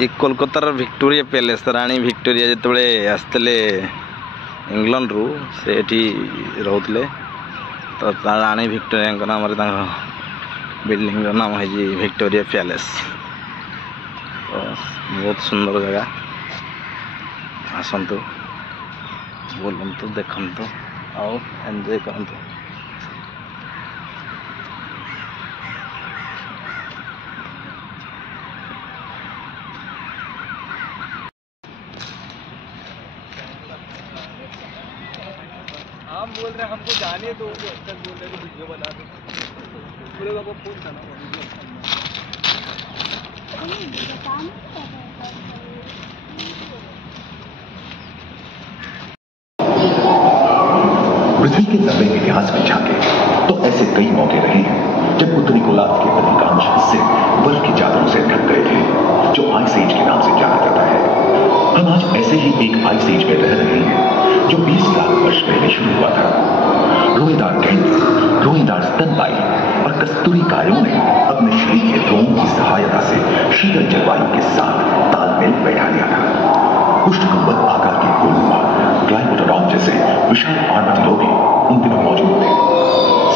ये कोलकातार Victoria palace राणी Victoria जिते आसते इंग्लैंड रु से रोते तो राणी विक्टोरिया नाम बिल्डिंग नाम है विक्टोरिया पैलेस। तो बहुत सुंदर जगह आसतु बुलतु देखु आओ एंजॉय करतु। हम बोल रहे हैं हमको जाने तो अच्छा बोल रहे हैं वीडियो बना दो पूरे को फोन करना पृथ्वी के लंबे इतिहास में झांके तो ऐसे कई मौके रहे हैं जब उत्तरी गोलार्ध के अधिकांश हिस्से बर्फ की चादरों से ढक गए थे, जो आइस एज के नाम से जाना जाता है। हम आज ऐसे ही एक आइस एज में रह रहे हैं जो 20 लाख वर्ष पहले शुरू हुआ था। रोएदार गेंद, रोएदार स्तनपायी और कस्तूरी कायों ने अपने शरीर के रोमों की सहायता से शीतल जलवायु के साथ तालमेल बैठा लिया था। पुष्टकुंभक आकार के गुलनुमा ग्लाइकोडोन जैसे विशाल आर्madillo भी उन दिनों मौजूद थे।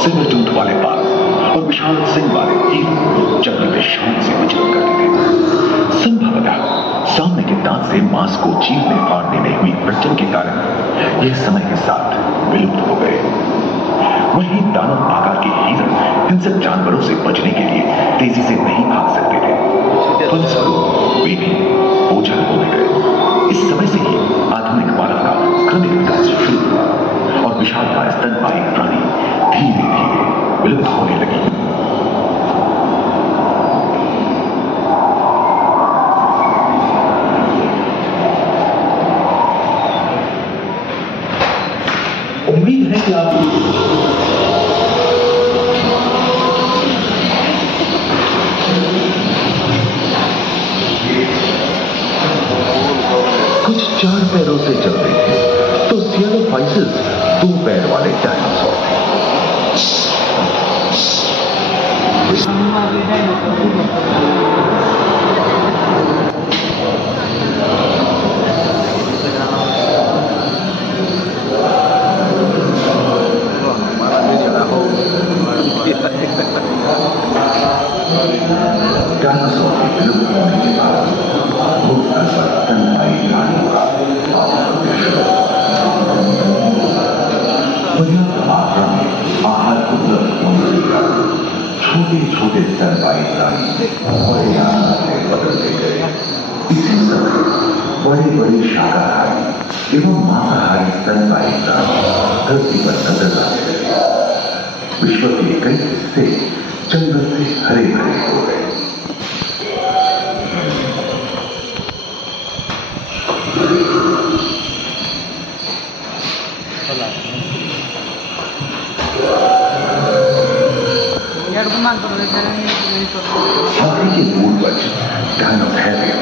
सिंगल टूथ वाले बाल और विशाल सिंह वाले हीरो जंगल में शान से विचरण करते थे। संभवतः सामने के दांत से मांस को चीरने फाड़ने में हुई अड़चन के कारण यह समय के साथ विलुप्त हो गए। वहीं दानव आकार के हिरण हिंसक जानवरों से बचने के लिए तेजी से नहीं भाग सकते थे, फलस्वरूप वे भी ओझल होने गए। इस समय से ही आधुनिक मानव का क्रमिक विकास शुरू हुआ और विशालकाय स्तनपायी प्राणी धीरे धीरे विलुप्त होने लगी। उम्मीद है कि आप कुछ 4 पैरों से चलते थे तो सियालोफाइसिस 2 पैर वाले डायनासोर थे। डायनासोर के विलुप्त होने के बाद भूस्थल पर स्तनपायी प्राणियों का पर्याप्त मात्रा में आहार उपलब्ध होने के कारण छोटे छोटे स्तनपायी प्राणी बड़े आकार से बदलते गए। इसी समय बड़े बड़े शाकाहारी एवं मांसाहारी स्तनपायी प्राणी धरती पर नजर आते गए। विश्व के कई हिस्से जंगल से हरे भरे हो गए। हाथी के पूर्वज डायनोथेरियम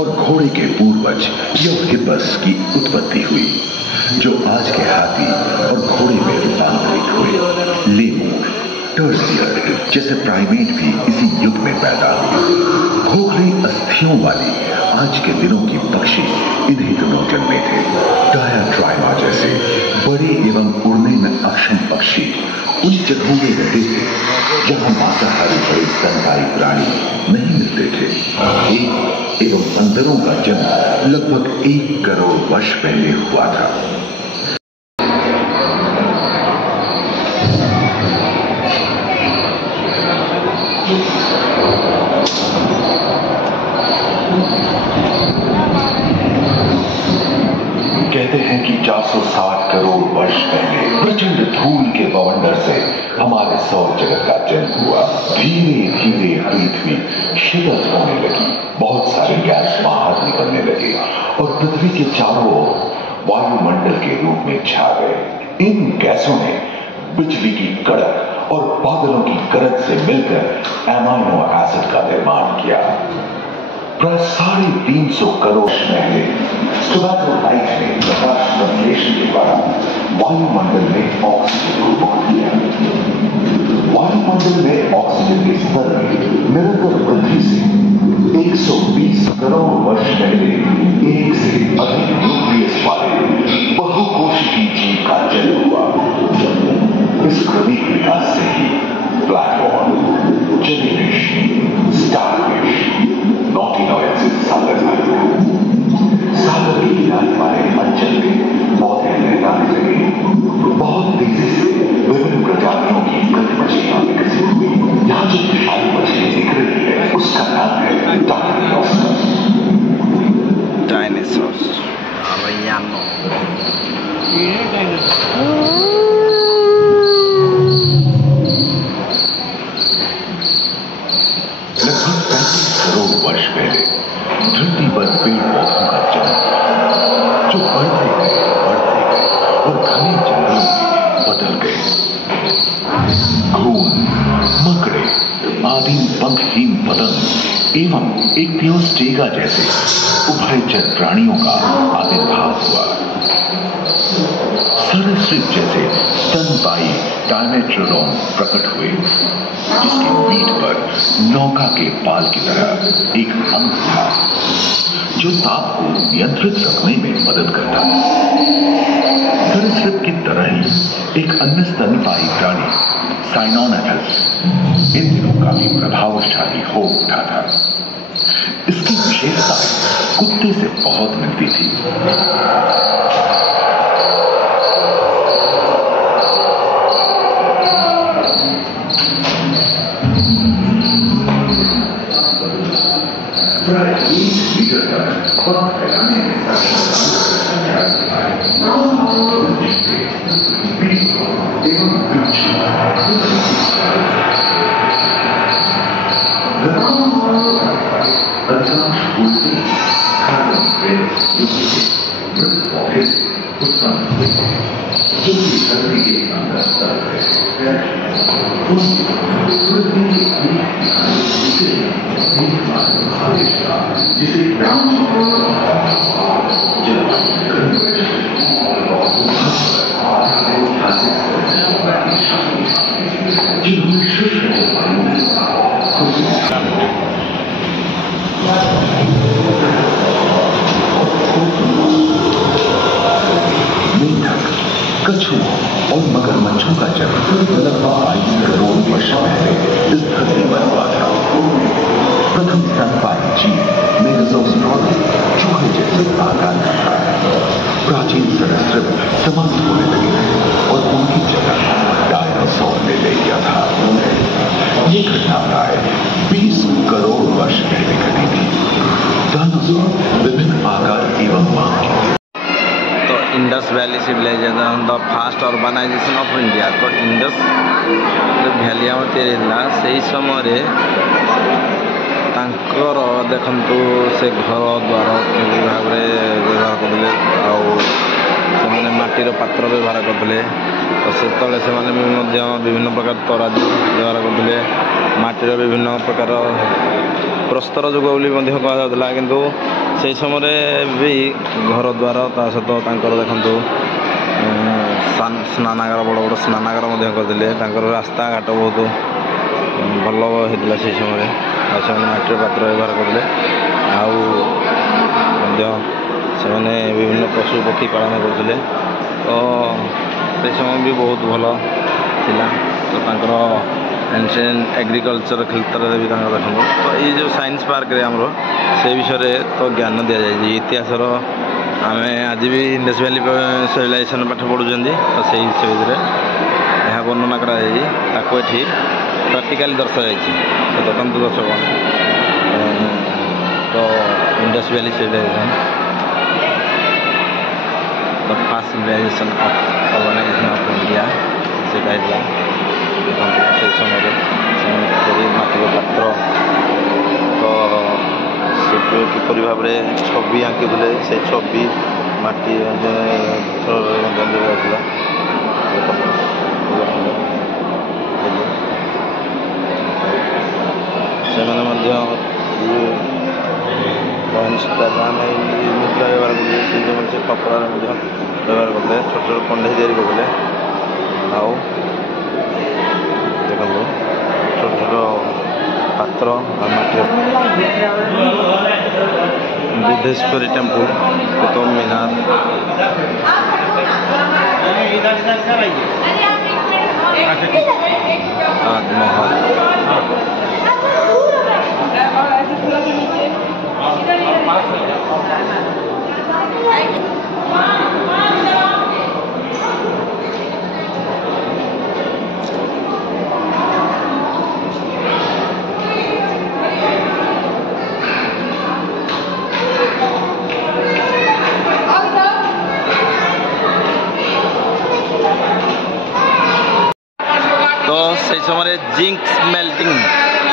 और घोड़े के पूर्वज यूरोहिपस की उत्पत्ति हुई, जो आज के हाथी और घोड़े में रूपांतरित हुए। लेमूर, टर्सियर जैसे प्राइमेट भी इसी युग में पैदा हुए। खोखले अस्थियों वाली आज के दिनों की पक्षी इन्हीं दिनों जन्मे थे। डायाट्राइमा जैसे बड़े एवं उड़ने में अक्षम पक्षी उन जगहों में रहते थे जहां मांसाहारी बड़े स्तनपायी प्राणी नहीं मिलते थे। एक एवं बंदरों का जन्म लगभग 1 करोड़ वर्ष पहले हुआ था। कहते हैं कि 460 करोड़ वर्ष पहले प्रचंड धूल के बवंडर से हमारे सौर जगत का जन्म हुआ। धीरे धीरे पृथ्वी शीतल होने लगी, बहुत सारे गैस बाहर निकलने लगे और पृथ्वी के चारों ओर वायुमंडल के रूप में छा गए। इन गैसों ने बिजली की कड़क और बादलों की गरज से मिलकर एमाइनो एसिड का निर्माण किया। प्राय 350 करोड़ पहले टोबैको लाइट ने प्रकाश संश्लेषण के द्वारा वायुमंडल में ऑक्सीजन को रोक दिया। वायुमंडल में ऑक्सीजन के स्तर में निरंतर वृद्धि से 120 करोड़ पहले धरती पर पेड़ पौधों का जन्म जो बढ़ते गए और घने जंगलों में बदल गए। घून, मकड़े, आदिम पंखहीन पतंग एवं इक्तियोस्टेगा जैसे उभयचर प्राणियों का आविर्भाव हुआ। सरीसृप जैसे स्तनपायी डायमेट्रोडॉन प्रकट हुए, जिसकी पीठ पर नौका के पाल की तरह एक अंग था जो ताप को नियंत्रित रखने में मदद करता था। सरीसृप की तरह ही एक अन्य स्तनपायी प्राणी साइनोनेथस इन दिनों काफी प्रभावशाली हो उठा था। इसकी विशेषता कुत्ते से बहुत मिलती थी। कछुओं और मगरमच्छों का जन्म लगभग 22 करोड़ वर्ष पहले इस धरती पर हुआ था। प्रथम स्तनपायी जीव मेगाज़ोस्ट्रोडस चूहे जैसे आकार का था। प्राचीन सरीसृप समाप्त होने लगे और उनकी जगह डायनासोर ने ले लिया था। ये घटना प्राय 20 करोड़ वर्ष पहले घटी थी। डायनासोर विभिन्न आकार एवं मांग के थे। Indus valley civilisation the fast urbanisation of India. तो इंडस भैली आम या से समय तांकर देखंतु से घर द्वार किभली भाव व्यवहार करते आने माटीर पात्र व्यवहार करते। तो से विभिन्न प्रकार तराजू व्यवहार करते। माटीर विभिन्न प्रकार प्रस्तर जुग बोली कहुला किंतु से समय भी घर द्वार ता सहित देखु स्नानागार बड़ बड़ स्नानागार करते। रास्ता घाट बहुत भल होता से समय से माटी पात्र व्यवहार करते। आने विभिन्न पशु पक्षी पालन करते। तो से समय भी बहुत भल था। तो एंशिएंट एग्रीकल्चर क्षेत्र में भी देखो। तो ये जो साइंस पार्क रे हमरो से विषय तो ज्ञान दि जाए इतिहासर आम आज भी इंडस वैली सिविलाइजेशन पाठ पढ़ुं। तो से विषय यह वर्णना कराई प्राक्टिकली दर्शाई। तो देखते दर्शक तो Indus valley civilisation the fast civilisation of urbanisation of India से से समय माटी पात्र तो से किपरि भाव छवि आंकिले से छवि माटी से मुद्रा व्यवहार करते। कपड़ा व्यवहार करते। छोट छोट कंडे तैयारी करते। देखो छोट छोट पात्र माटी बुद्धेश्वरी टेम्पल कुतुब मीनार ताजमहल तो से समय जिंक स्मेल्टिंग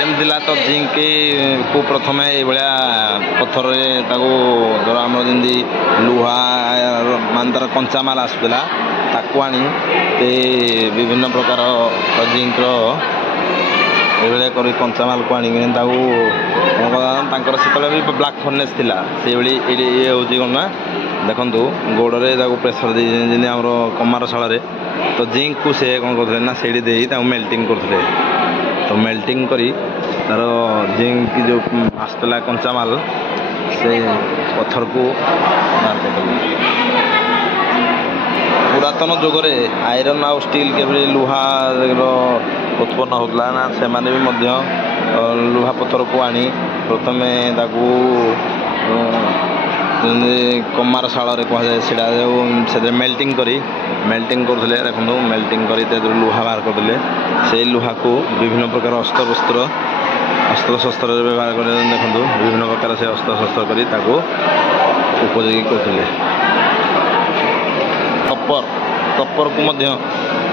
କେମିତି ଥିଲା ତ ଜିଙ୍କ୍କୁ ପ୍ରଥମେ ଏଇଭଳିଆ ପଥରରେ ତାକୁ ଧର ଆମର ଯେମିତି ଲୁହା ମାନେ ତାର କଞ୍ଚାମାଲ ଆସୁଥିଲା ତାକୁ ଆଣି ସେ ବିଭିନ୍ନ ପ୍ରକାର ଜିଙ୍କ୍ର ଏଇଭଳିଆ କରି କଞ୍ଚାମାଲକୁ ଆଣିକି ତାକୁ କ'ଣ କଲା ତାଙ୍କର ସେତେବେଳେ ବି ବ୍ଲାକ୍ ଫର୍ନେସ୍ ଥିଲା ସେଇଭଳି ଏଇଠି ଇଏ ହେଉଛି କ'ଣ ନା ଦେଖନ୍ତୁ ଗୋଡ଼ରେ ତାକୁ ପ୍ରେସର ଦେଇ ଯେମିତି ଆମର କମାରଶାଳରେ ତ ଜିଙ୍କ୍କୁ ସେ କ'ଣ କରୁଥିଲେ ନା ସେଇଠି ଦେଇ ତାକୁ ମେଲ୍ଟିଂ କରୁଥିଲେ ତ ମେଲ୍ଟିଂ କରି ତାର ଜିଙ୍କ୍ ଯେଉଁ ଆସୁଥିଲା କଞ୍ଚାମାଲ ସେ ପଥରକୁ ବାହାର କରିଦେଲେ। ପୁରାତନ ଯୁଗରେ ଆଇରନ୍ ଆଉ ଷ୍ଟିଲ୍ କେବେ ଲୁହାର ଉତ୍ପନ୍ନ ହେଉଥିଲା ନା ସେମାନେ ବି ମଧ୍ୟ ଲୁହା ପଥରକୁ ଆଣି ପ୍ରଥମେ ତାକୁ କମାରଶାଳରେ କୁହାଯାଏ ସେଇଟା ଯେଉଁ ସେଥିରେ ମେଲ୍ଟିଂ କରୁଥିଲେ ଦେଖନ୍ତୁ ମେଲ୍ଟିଂ କରି ସେଥିରୁ ଲୁହା ବାହାର କରିଦେଲେ ସେଇ ଲୁହାକୁ ବିଭିନ୍ନ ପ୍ରକାର ଅସ୍ତ୍ରଶସ୍ତ୍ରରେ ବ୍ୟବହାର କରି ଦେଖନ୍ତୁ ବିଭିନ୍ନ ପ୍ରକାର ସେ ଅସ୍ତ୍ରଶସ୍ତ୍ର କରି ତାକୁ ଉପଯୋଗୀ କରୁଥିଲେ।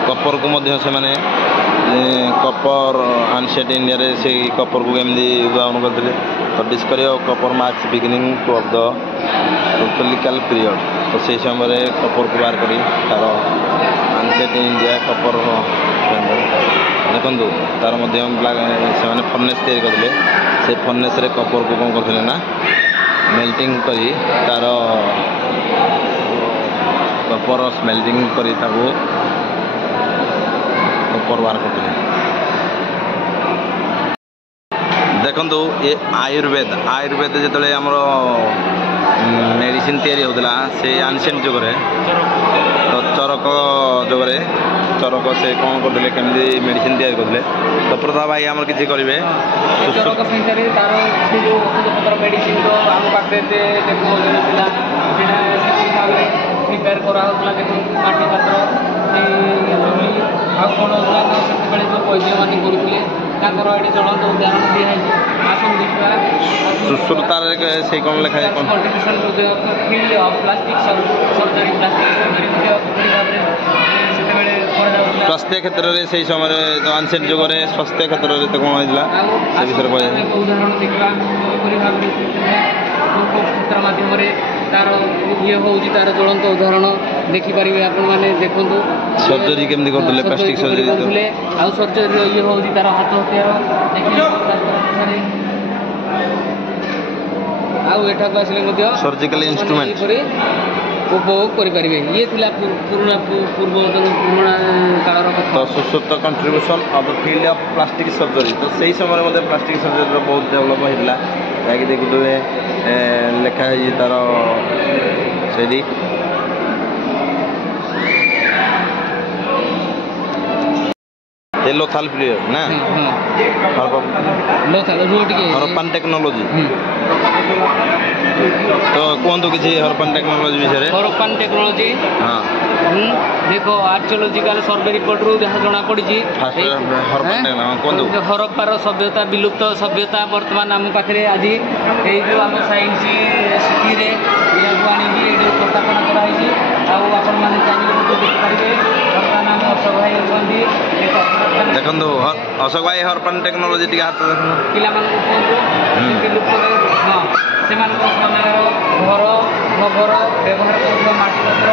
କପରକୁ ମଧ୍ୟ ସେମାନେ କପର ଆନସିଏଣ୍ଟ ଇଣ୍ଡିଆରେ ସେଇ କପରକୁ କେମିତି ଉଦ୍ଭାବନ କରିଥିଲେ ତ discovery of copper marks beginning of the classical period ତ ସେଇ ସମୟରେ କପରକୁ ବାହାର କରି ତାର ଆନସିଏଣ୍ଟ ଇଣ୍ଡିଆ କପର ଦେଖନ୍ତୁ ତାର ମଧ୍ୟ ସେମାନେ ଫର୍ନେସ୍ ତିଆରି କରିଥିଲେ ସେ ଫର୍ନେସ୍ରେ କପରକୁ କ'ଣ କରିଥିଲେ ନା ମେଲ୍ଟିଂ କରି ତାର କପର ସ୍ମେଲ୍ଟିଂ କରି ତାକୁ କପର ବାହାର କରିଥିଲେ। ଦେଖନ୍ତୁ ଏ ଆୟୁର୍ବେଦ ଯେତେବେଳେ ଆମର ମେଡ଼ିସିନ୍ ତିଆରି ହେଉଥିଲା ସେ ଆନସିଏଣ୍ଟ ଯୁଗରେ ତ ଚରକ ସେ କ'ଣ କରୁଥିଲେ କେମିତି ମେଡ଼ିସିନ୍ ତିଆରି କରୁଥିଲେ ତ ପ୍ରତାପ ଭାଇ ଆମର କିଛି କରିବେ ଚରକ ସଂଖ୍ୟାରେ ତାର ସେ ଯେଉଁ ଔଷଧପତ୍ର ମେଡ଼ିସିନ୍ର ଆମ ପାଖରେ ଏତେ ଟେକ୍ନୋଲୋଜି ନଥିଲା ସେଇଟା ଭାବରେ ପ୍ରିପେୟାର କରାହେଉଥିଲା ଦେଖନ୍ତୁ ମାଟି ପାତ୍ର ଆଉ କ'ଣ ହେଉଥିଲା ନା ସେତେବେଳେ ଯେଉଁ ବୈଦ୍ୟମାନେ କରୁଥିଲେ ତାଙ୍କର ଏଠି ଚଳନ୍ତ ଉଦାହରଣ ଦିଆହେଇଛି ଆସନ୍ତୁ ଦେଖିବା ସୁଶ୍ରୁତାରେ ସେଇ କ'ଣ ଲେଖା contribution field of plastic surgery ମଧ୍ୟ ଭାବରେ ସେତେବେଳେ କରାଯାଉଥିଲା ସ୍ୱାସ୍ଥ୍ୟ କ୍ଷେତ୍ରରେ ସେଇ ସମୟରେ ଆନସିଏଣ୍ଟ ଯୁଗରେ ସ୍ୱାସ୍ଥ୍ୟ କ୍ଷେତ୍ରରେ ତ କ'ଣ ହେଇଥିଲା ସେ ବିଷୟରେ କୁହାଯାଏ। ଉଦାହରଣ ଦେଖିବା ଏପରି ଭାବରେ ଚିତ୍ର ମାଧ୍ୟମରେ ତାର ଇଏ ହେଉଛି ତାର ଜ୍ୱଳନ୍ତ ଉଦାହରଣ ଦେଖିପାରିବେ ଆପଣମାନେ ଦେଖନ୍ତୁ ସର୍ଜରୀ କେମିତି କରୁଥିଲେ ପ୍ଲାଷ୍ଟିକ୍ ସର୍ଜରୀ କରୁଥିଲେ ଆଉ ସର୍ଜରୀର ଇଏ ହେଉଛି ତାର ହାତ ହତିଆର ଆଉ ଏଠାକୁ ଆସିଲେ ମଧ୍ୟ ସର୍ଜିକାଲ ଇନଷ୍ଟ୍ରୁମେଣ୍ଟ ଉପଭୋଗ କରିପାରିବେ ଇଏ ଥିଲା ପୁରୁଣା କାଳର କଥା। ତ Sushrut contribution of field of plastic surgery ତ ସେଇ ସମୟରେ ମଧ୍ୟ ପ୍ଲାଷ୍ଟିକ୍ ସର୍ଜରୀର ବହୁତ ଡେଭଲପ୍ ହେଇଥିଲା ଯାହାକି ଦେଖୁଥିବେ ଲେଖା ହେଇଛି ତାର ସେଇଠି लोथाल पीरियड ना हरप्पान टेक्नोलॉजी तो कहतु किसी हरप्पान टेक्नोलॉजी विषय हरप्पान टेक्नोलॉजी हाँ देखो आर्कियोलॉजिकल सर्वे रिपोर्ट रु जहाँ जना पड़ी हरप्पार सभ्यता विलुप्त सभ्यता बर्तमान आम पाखे आज ये जो आम साइंस सिटी रे आनी उपस्थापन कराई आपण मैंने चाहिए देखिपारे बर्तमान आम अशोक भाई कहते देखो अशोक भाई हरप्पान टेक्नोलॉजी टी हाथ देख पिला विलुप्त हाँ से घर घर व्यवहार कर माटी पत्र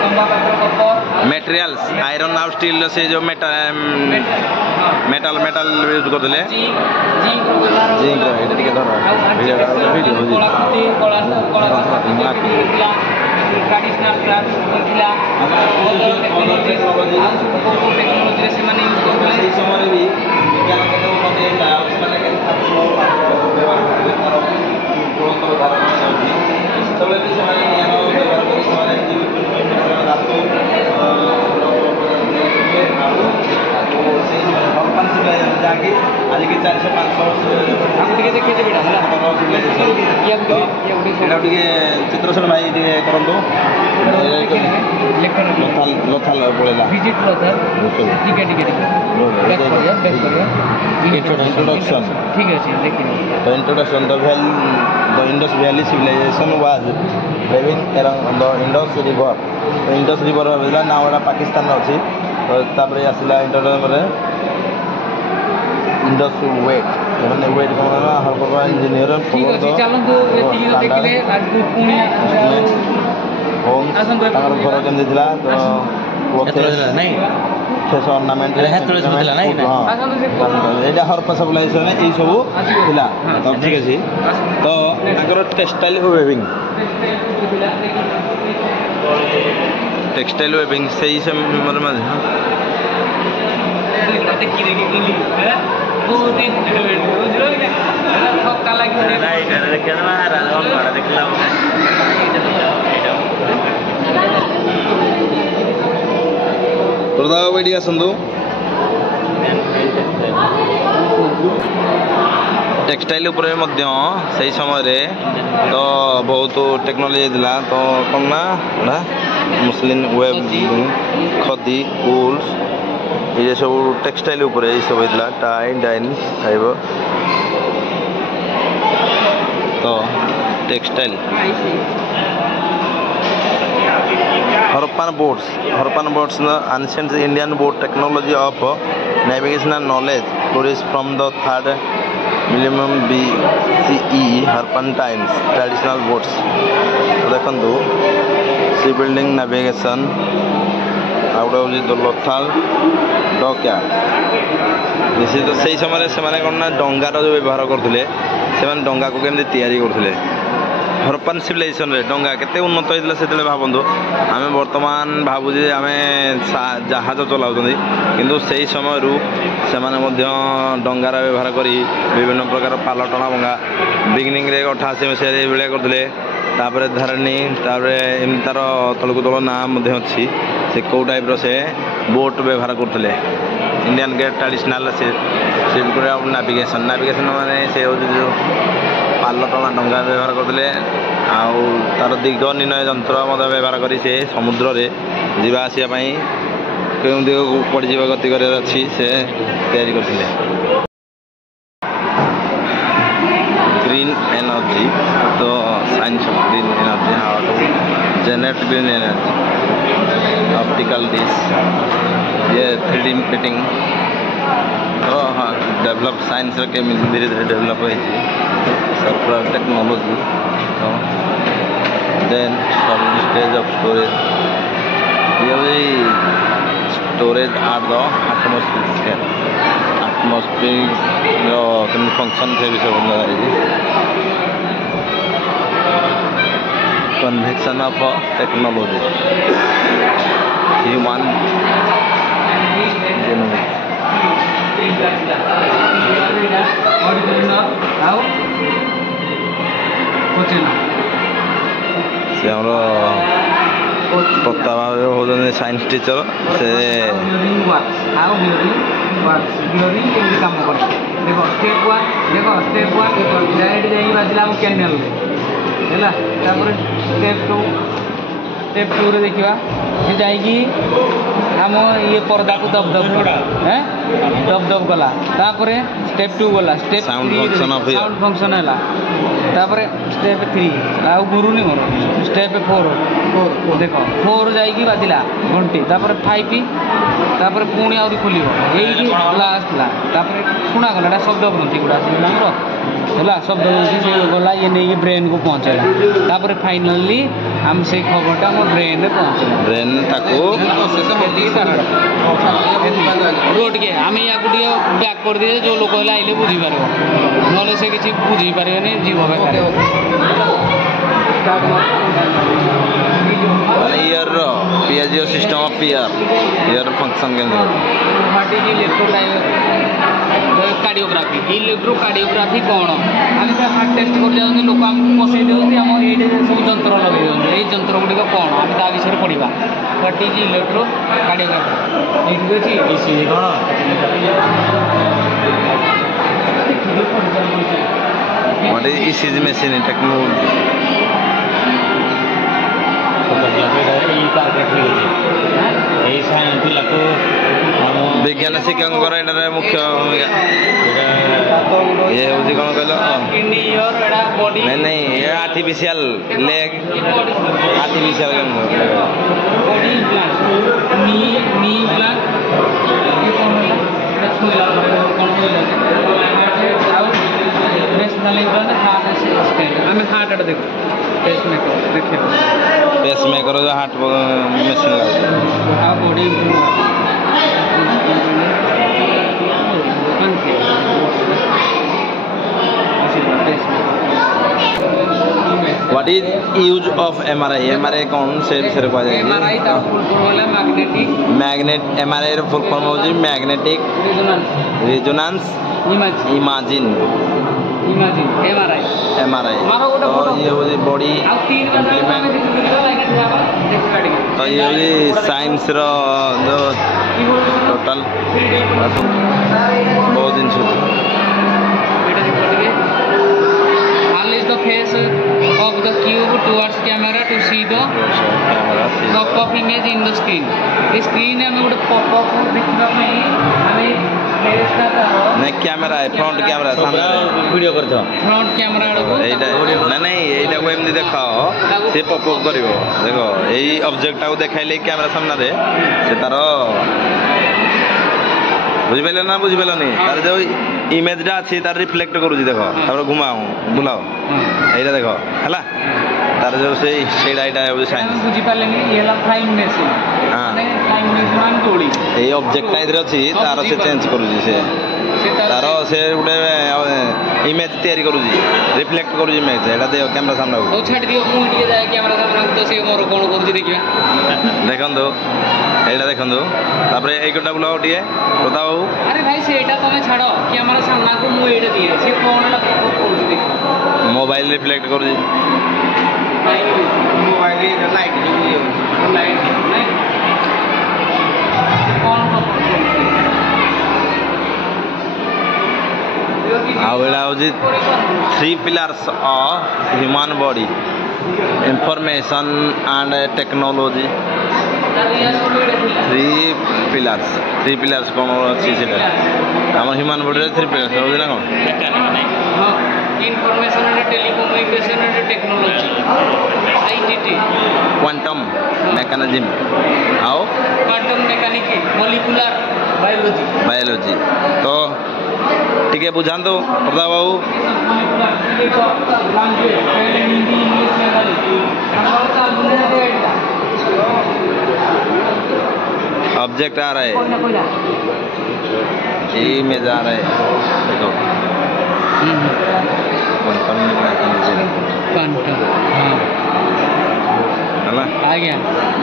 तंबा पात्र कपर मटेरियल्स आयरन आउ स्टील से जो मेटल यूज करते ट्रेडिशनल क्राफ्ट करथिला टेक्नोलॉजी से माने यूज करथिला से समय भी विज्ञान के माने माने के तुरंत उदाहरण होची तबे भी से माने ज्ञान व्यवहार करि समय धातु जाके आज के 400-500 हम टिके देखे जे बेटा चित्रसेन भाई टिके करंतो लोथाल पड़ेगा विजिट लोथाल टिके इंट्रोडक्शन ठीक है देखिए the introduction the Indus valley civilisation was living around the Indus river तो इंडस रिवर बेला नावड़ा पाकिस्तान अच्छी तो तापर आसला इंट्रोडक्शन इंडस्ट्रियल वेट मैंने वेट कौन है हर प्रकार इंजीनियर ठीक अच्छे चलतु ये देखिले आज पुणी होम तार घर केमती थिला तो नहीं फेस ऑर्नामेंट एटा हरपा सप्लाइजेशन ए सब थिला तो ठीक अछि तो ताकर टेक्सटाइल वेविंग से ही से मतलब प्रदाव बैठी आसतु टेक्सटाइल उपरे मध्य सही समय तो बहुत टेक्नोलॉजी दिला तो कौन ना मुस्लिम वेब खदी वूल्स ये सब टेक्सटाइल उपरे ये सब दिला टाई डाइन फाइबर तो textile Harappan boats the ancient Indian boat technology of navigation and knowledge tourists from the 3rd millennium BCE Harappan times traditional boats देखंतु sea building navigation out of the local dockyard निश्चित सही समय से माने कोन ना डंगार जो व्यवहार करथिले से माने डंगा को केमति तयारी करथिले हरप्पन सिविलाइजेशन रे डंगा केते उन्नत होइतला सेतले भाबंदु आमे वर्तमान भाबु जे आमे जहाज चलाउछन्ती किंतु सेही समय रु से माने मध्य डंगार व्यवहार करी विभिन्न प्रकार पालटना भंगा बिगिनिंग रे 88 मसिया रे बेले करथिले तापरे धरणी तापरे एम तार तळकु तळ नाम मध्य अछि से को टाइप रो से बोट व्यवहार करथिले इंडियन गेट ट्रेडिशनल से नाविगेशन माने से जो पालटना डंगा व्यवहार करते तार दिग निर्णय यंत्र व्यवहार कर समुद्र रे जीवा आसिया क्यों दिग को पड़ जा गति कर करते ग्रीन एनर्जी तो science of green energy how to generate green energy optical dish ये 3D प्रिंटिंग तो हाँ डेवलप साइंस के धीरे धीरे डेवलप हो सर्कुलर टेक्नोलॉजी तो देन स्टेज ऑफ स्टोरेज ये storage are the atmospheric function से विषय convection of technology human genomics से पत्ता होते साइंस टीचर से कम कर देखो स्टेप 1 डायरेक्ट जाई बाजिला हम कैनल हैला तापर स्टेप 2 रे देखिबा से जाईगी हम ये पर्दा को दबदब हैं दबदब गला तापर स्टेप 2 गला स्टेप 3 साउंड फंक्शन हैला तापर स्टेप 3 आउ गुरुनी मोर स्टेप 4 देखो 4 जाईगी बाजिला घंटी तापर 5 तापर पुणी आउरी खोलिबो एई लास्ट ला तापर सुना गला शब्द ग्रंथि गुडा हमरो होला शब्द ग्रंथि से गला ये नहीं ब्रेन को पहुंचेला तापर फाइनली हम से खबरटा मो ब्रेन रे पहुंचेला ब्रेन ताको रोड के आमे या गुडी बैक कर दिए जो लोक होला आइले बुझी पारबो नले से किछि बुझी पारेनी जीव बेकार year PHO system of year function के व्हाट इज इलेक्ट्रोकार्डियोग्राफी कौन आम हार्ट टेस्ट कर जाते लोक आमको बसई दिखते आम ये सब जंत्र लगे ये जंत्र गुड़िक कौन आम ता विषय पढ़ा व्हाट इज इलेक्ट्रोकार्डियोग्राफी ये अच्छी कौन what is ECG machine technology विज्ञान शिक्षक मुख्य भूमिका ये हूँ कौन कह नहीं नहीं ये आर्टिफिशियल लेग आर्टिफिशियल ଛୁଇଁଲା ପରେ କ'ଣ କହିଲା ହାର୍ଟ ଆଉ ନ୍ୟାସନାଲ ଇମ୍ପ୍ଲାଣ୍ଟ ହାର୍ଟ ସ୍କାନ ଆମେ ହାର୍ଟ ଆଡ଼େ ଦେଖୁ ପେସ୍ ମେକର ଦେଖିବା पेस मेकर जो हार्ट मेसिन लगे ଆଉ body what is use of MRI MRI कौन से विषय को जाए एमआरआई ता फुल फॉर्म होला मैग्नेटिक मैग्नेट एमआरआई रो फुल फॉर्म होजी मैग्नेटिक रेजोनेंस इमेजिंग एमआरआई तो ये होजी बॉडी इम्प्लीमेंट तो ये होजी साइंस रो जो टोटल बहुत दिन से the face of the cube towards camera to see the pop-up image in the screen. इस screen में हमें उड़े pop-up दिखना नहीं हमें face का नहीं कैमरा है फ्रंट कैमरा सामने वीडियो करते हो front camera वाला एटा नहीं एटा को एमनी देखाओ से पॉपअप करिवो देखो एई ऑब्जेक्ट को देखाइले कैमरा सामने रे से तारो बुझि पाइले ना बुझि पाइलो नहीं तार जो इमेज टा अछि तार रिफ्लेक्ट करूजी देखो तापर घुमाओ बुलाओ एटा देखो हला तार जो से सेडा एटा है साइंस बुझि पाइले नहीं ये ला फाइन मेसिन हां फाइन मेसिन तोड़ी ए ऑब्जेक्ट टा इधर अछि तार से चेंज करूजी से तार से उडे इमेज तैयारी करूजी रिफ्लेक्ट करूजी इमेज एटा दे कैमरा सामने तो छाड़ दियो मु इडिए जाय कैमरा सामने तो से मोर कोन करूजी देखिया देखंदो एटा देखंदो तापर एक घंटा बुलाओ टिए बताओ अरे भाई सेटा तमे छाड़ो कि हमारा सामना को मु एटा दिए से कोन ला करूजी देख मोबाइल रिफ्लेक्ट करूजी मोबाइल रे लाइट जो लाइट नहीं कौन आवेला होजी 3 pillars of human body information and technology 3 pillars कौन अच्छी से हमर ह्यूमन बॉडी रे 3 पिलर्स होजी ना कौन information and telecommunication and technology ITT quantum mechanism आओ क्वांटम मैकेनिक्स मॉलिक्यूलर बायोलॉजी तो ठीक है बुझान दो प्रताप बाबू ऑब्जेक्ट आ रहा है ये में जा रहा है देखो क्वांटम है ना आ गया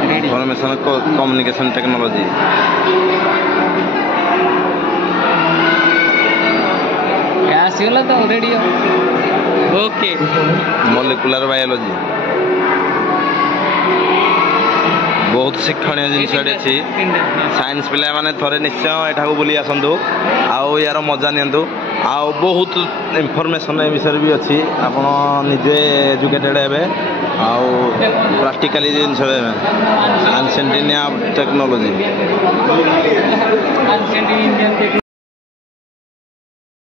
रेडी इंफॉर्मेशन कम्युनिकेशन टेक्नोलॉजी आसीगला तो रेडी ओके मॉलिक्यूलर बायोलॉजी बहुत शिक्षणीय जिनस अच्छी साइंस पिला माने थरे निश्चय एठा को बुली आसंतु आउ यार मजा नियंतु आउ बहुत इनफॉरमेशन ए विषय भी अच्छी आपण निजे एजुकेटेड हेबे आउ प्रैक्टिकली जिनस ancient Indian technology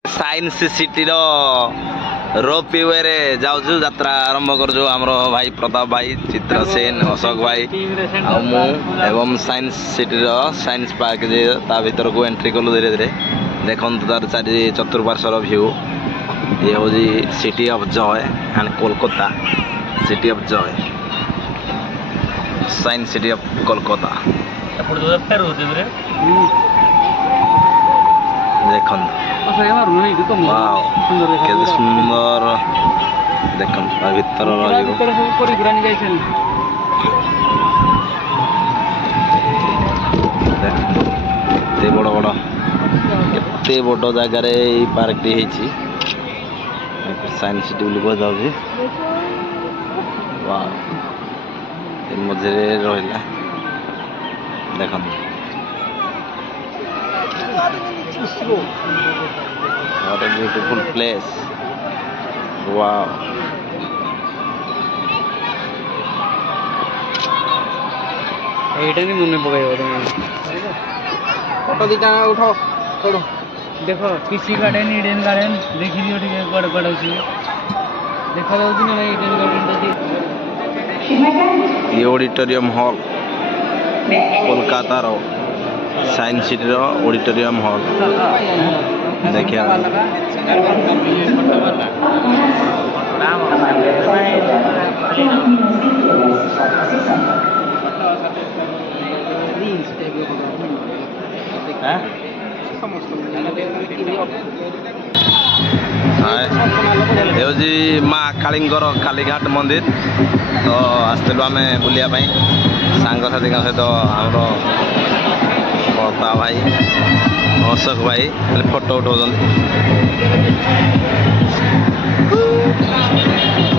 science city रो रोपवे रे जाउजु यात्रा आरंभ करजु हमरो भाई प्रताप भाई चित्र सेन अशोक भाई आ मु एवं साइंस सिटी रो साइंस पार्क जे ता भीतर को एंट्री करलु धीरे धीरे देखन तार चारि चतुर्पार्श्वर व्यू ये होजी city of joy and Kolkata city of joy science city of Kolkata देखन वाओ केते सुंदर देखन भीतर रहिबो केते बड़ बड़ केते बड़ जगह रे पार्क टी हेछि साइंस सिटी बुली को जाउछि वाओ इन मजे रहिला देखन What a beautiful place. Wow. एटा नहीं मन में पकाइबो तुम फोटो दिटा उठो छोड़ो देखो पीसी गार्डन इंडियन गार्डन देखि लियो ठीक गड़ गड़ होची देखा जाउची ना इंडियन गार्डन तो ये ऑडिटोरियम हॉल कोलकाता रो साइंस सिटी ऑडिटोरियम हॉल देखिए ହେଉଛି ମା କାଳୀଙ୍କର କାলীଘାଟ ମନ୍ଦିର ତ ଆସିଥିଲୁ ଆମେ ବୁଲିବା ପାଇଁ ସାଙ୍ଗସାଥୀଙ୍କ ସହିତ ଆମର ବର୍ତ୍ତା ଭାଇ ଅଶୋକ ଭାଇ ଫଟୋ ଉଠାଉଛନ୍ତି।